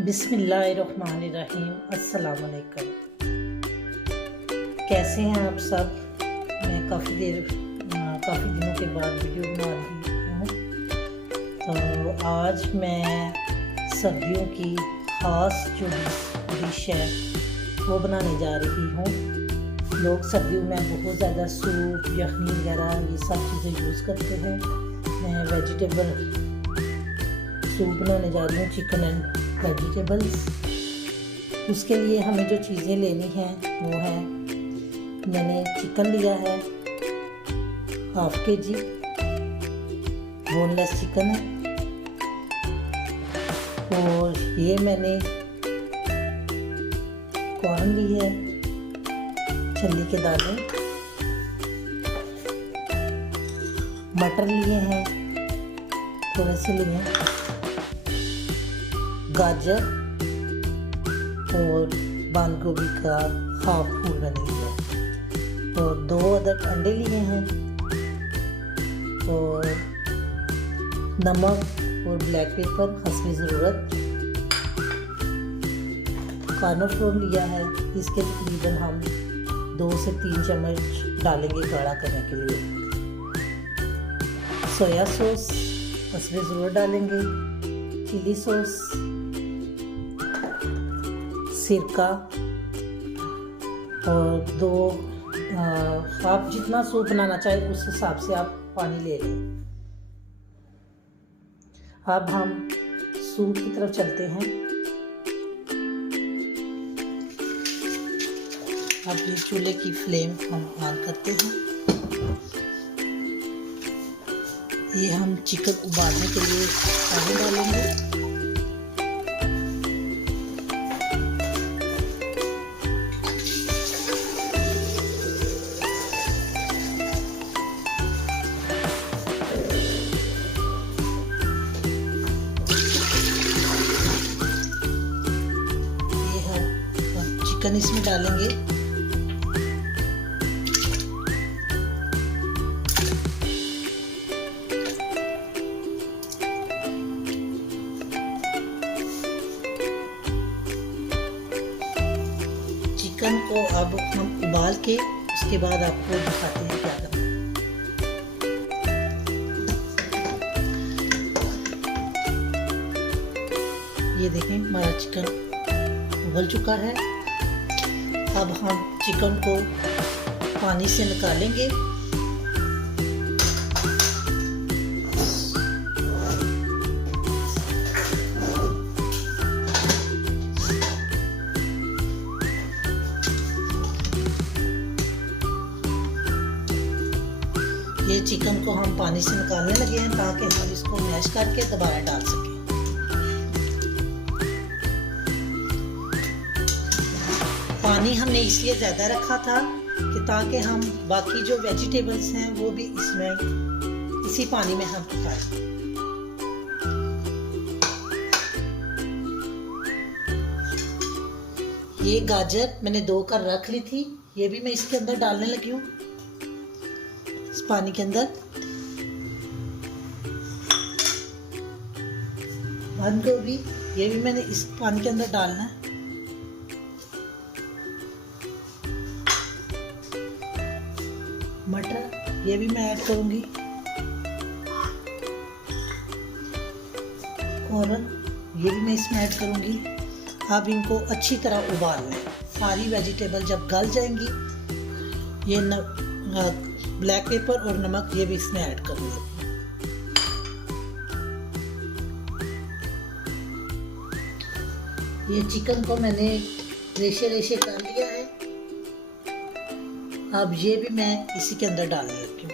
बिस्मिल्लाहिर्रहमानिर्रहीम। अस्सलाम वालेकुम। कैसे हैं आप सब? मैं काफ़ी दिनों के बाद वीडियो बना रही हूँ। तो आज मैं सर्दियों की ख़ास जो डिश है वो बनाने जा रही हूँ। लोग सर्दियों में बहुत ज़्यादा सूप, यखनी वगैरह ये सब चीज़ें यूज़ करते हैं। मैं वेजिटेबल सूप बनाने जा रही हूँ, चिकन एंड वेजिटेबल्स। उसके लिए हमें जो चीज़ें लेनी हैं वो है, मैंने चिकन लिया है 1/2 kg, बोनलेस चिकन है। और ये मैंने कॉर्न ली है, चल्ली के दाने, मटर लिए हैं थोड़े से लिए हैं, गाजर और बंद गोभी का हाफ फूल मैंने लिया और 2 अदद अंडे लिए हैं और नमक और ब्लैक पेपर हस्बे ज़रूरत। कॉर्नफ्लोर लिया है, इसके तकरीबन हम 2 से 3 चम्मच डालेंगे गाढ़ा करने के लिए। सोया सॉस हस्बे ज़रूरत डालेंगे, चिली सॉस, सिरका और 2 आप जितना सूप बनाना चाहे उस हिसाब से आप पानी ले लें। अब हम सूप की तरफ चलते हैं। अब ये चूल्हे की फ्लेम हम ऑन करते हैं। ये हम चिकन उबालने के लिए पानी डालेंगे। चिकन इसमें डालेंगे। चिकन को अब हम उबाल के उसके बाद आपको दिखाते हैं क्या करना है। ये देखें हमारा चिकन उबल चुका है। अब हम चिकन को पानी से निकालेंगे। ये चिकन को हम पानी से निकालने लगे हैं ताकि हम इसको मैश करके दोबारा डाल सकें। पानी हमने इसलिए ज़्यादा रखा था कि ताकि हम बाकी जो वेजिटेबल्स हैं वो भी इसमें इसी पानी में हम पकाएं। ये गाजर मैंने 2 कर रख ली थी, ये भी मैं इसके अंदर डालने लगी हूँ, इस पानी के अंदर। बंद गोभी ये भी मैंने इस पानी के अंदर डालना है। मटर ये भी मैं ऐड करूंगी। कॉर्न ये भी मैं इसमें ऐड करूंगी। अब इनको अच्छी तरह उबाल लें। सारी वेजिटेबल जब गल जाएंगी, ये ब्लैक पेपर और नमक ये भी इसमें ऐड करूंगी। ये चिकन को मैंने रेशे रेशे कर लिया है। अब ये भी मैं इसी के अंदर डालने लगी हूँ।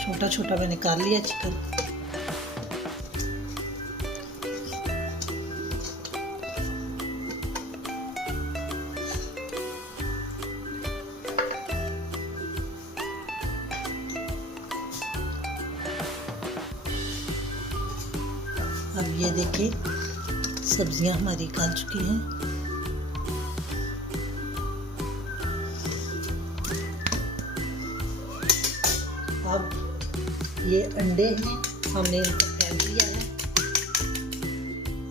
छोटा छोटा मैंने कर लिया चिकन। अब ये देखिए सब्जियां हमारी गल चुकी हैं। अब ये अंडे हैं, हमने इनको रख लिया है।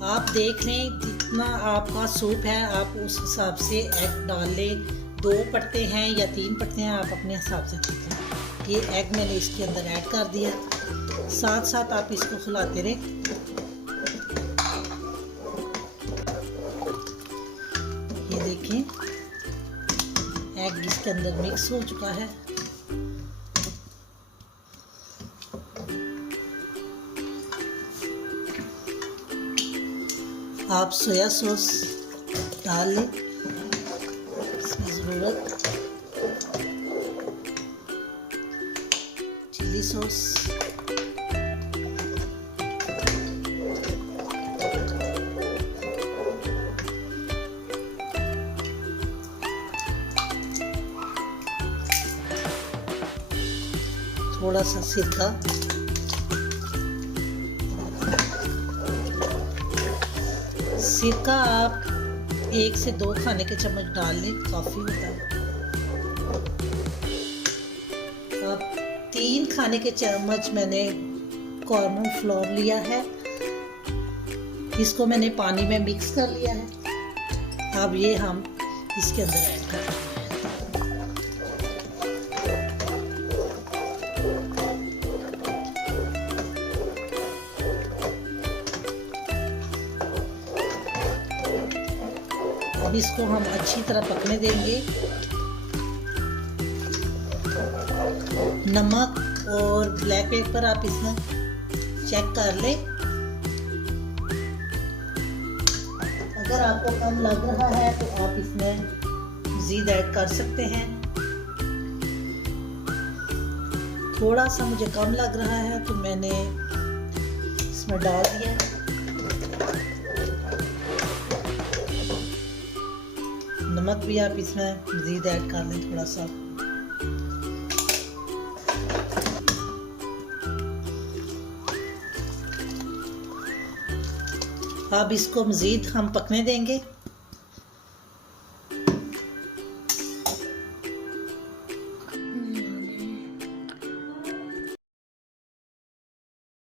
आप देख लें जितना आपका सूप है आप उस हिसाब से एग डाल लें। 2 पत्ते हैं या 3 पत्ते हैं, आप अपने हिसाब से देख लें। ये एग मैंने इसके अंदर ऐड कर दिया। साथ साथ आप इसको खिलाते रहें। ये देखें एग इसके अंदर मिक्स हो चुका है। आप सोया सॉस डाल लें इसमें ज़रूरत, चिली सॉस, थोड़ा सा सिरका, सिरका आप 1 से 2 खाने के चम्मच डाल लें, काफ़ी होता है। अब 3 खाने के चम्मच मैंने कॉर्न फ्लोर लिया है, इसको मैंने पानी में मिक्स कर लिया है। अब ये हम इसके अंदर ऐड कर देंगे। अब इसको हम अच्छी तरह पकने देंगे। नमक और ब्लैक पेपर आप इसमें चेक कर लें। अगर आपको कम लग रहा है तो आप इसमें मज़ीद ऐड कर सकते हैं। थोड़ा सा मुझे कम लग रहा है तो मैंने इसमें डाल दिया है। नमक भी आप इसमें मज़ीद ऐड कर लें थोड़ा सा। अब इसको मज़ीद हम पकने देंगे।